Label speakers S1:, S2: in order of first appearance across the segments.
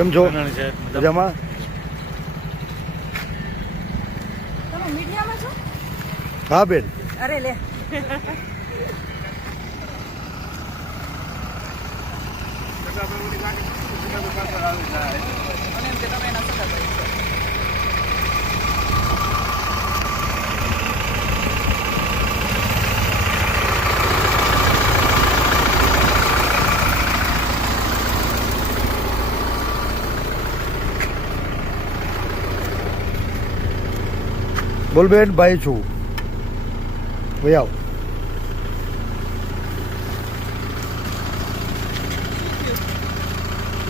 S1: કેમ છો?
S2: મજામાં.
S1: હા બેન.
S3: અરે લે. મને એમ કે તમે એના સગા ભાઈ છો.
S1: ભાઈ આવ.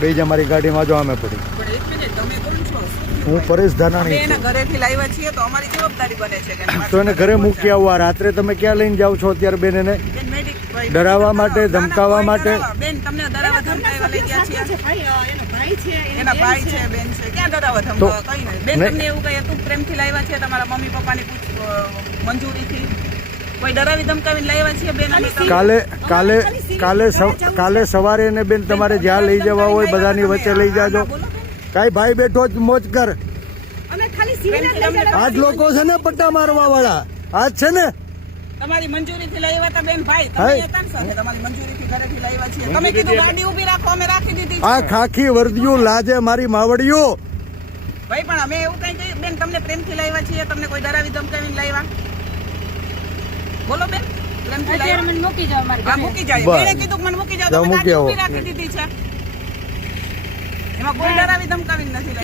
S1: બે જ અમારી ગાડીમાં જો અમે પડી. હું પરેશ ધાનાણી છું.
S3: તો એના
S1: ઘરે મૂકી આવવા રાત્રે તમે ક્યાં લઈને જાઓ છો અત્યારે બેન એને? ડરાવવા માટે, ધમકાવવા માટે?
S3: બેન તમને ડરાવવા ધમકાવવા લઈ ગયા છીએ
S4: એનો ભાઈ છે
S3: એના ભાઈ છે. બેન છે. ક્યાં ડરાવવા ધમકાવવા કઈ નહીં. બેન
S1: ને-
S3: તમને એવું કહીએ તું પ્રેમથી લાવ્યા છે તમારા મમ્મી પપ્પાની મંજૂરીથી? કોઈ ડરાવી ધમકાવીને લાવ્યા છીએ બેન
S1: કાલે કાલે કાલે કાલે સવારે એને બેન તમારે જ્યાં લઈ જવા હોય બધાની વચ્ચે લઈ જાજો. કાંઈ ભાઈ બેઠો જ મોજ કર. આજ લોકો છે ને પટ્ટા મારવા વાળા આજ છે ને
S3: તમારી મંજૂરીથી લાવ્યા હતા બેન ભાઈ. તમે. હતા તમારી મંજૂરીથી ઘરેથી લાવ્યા છીએ. તમે કીધું ગાડી ઊભી રાખો અમે રાખી દીધી
S1: આ
S3: છે.
S1: ખાખી વર્દીઓ લાજે મારી માવડીઓ.
S3: ભાઈ પણ અમે એવું કઈ કઈ બેન તમને પ્રેમથી લાવ્યા છીએ તમને કોઈ ડરાવી ધમકાવીને લાવ્યા બોલો બેન પ્રેમથી
S4: અત્યારે
S3: લાવ્યા
S4: મને મૂકી જાવ મારી
S3: હા મૂકી જાય
S1: બસ.
S3: બેને કીધું કે મને મૂકી જાઓ, તમે ગાડી ઊભી રાખી દીધી છે. એમાં કોઈ ડરાવી ધમકાવીને નથી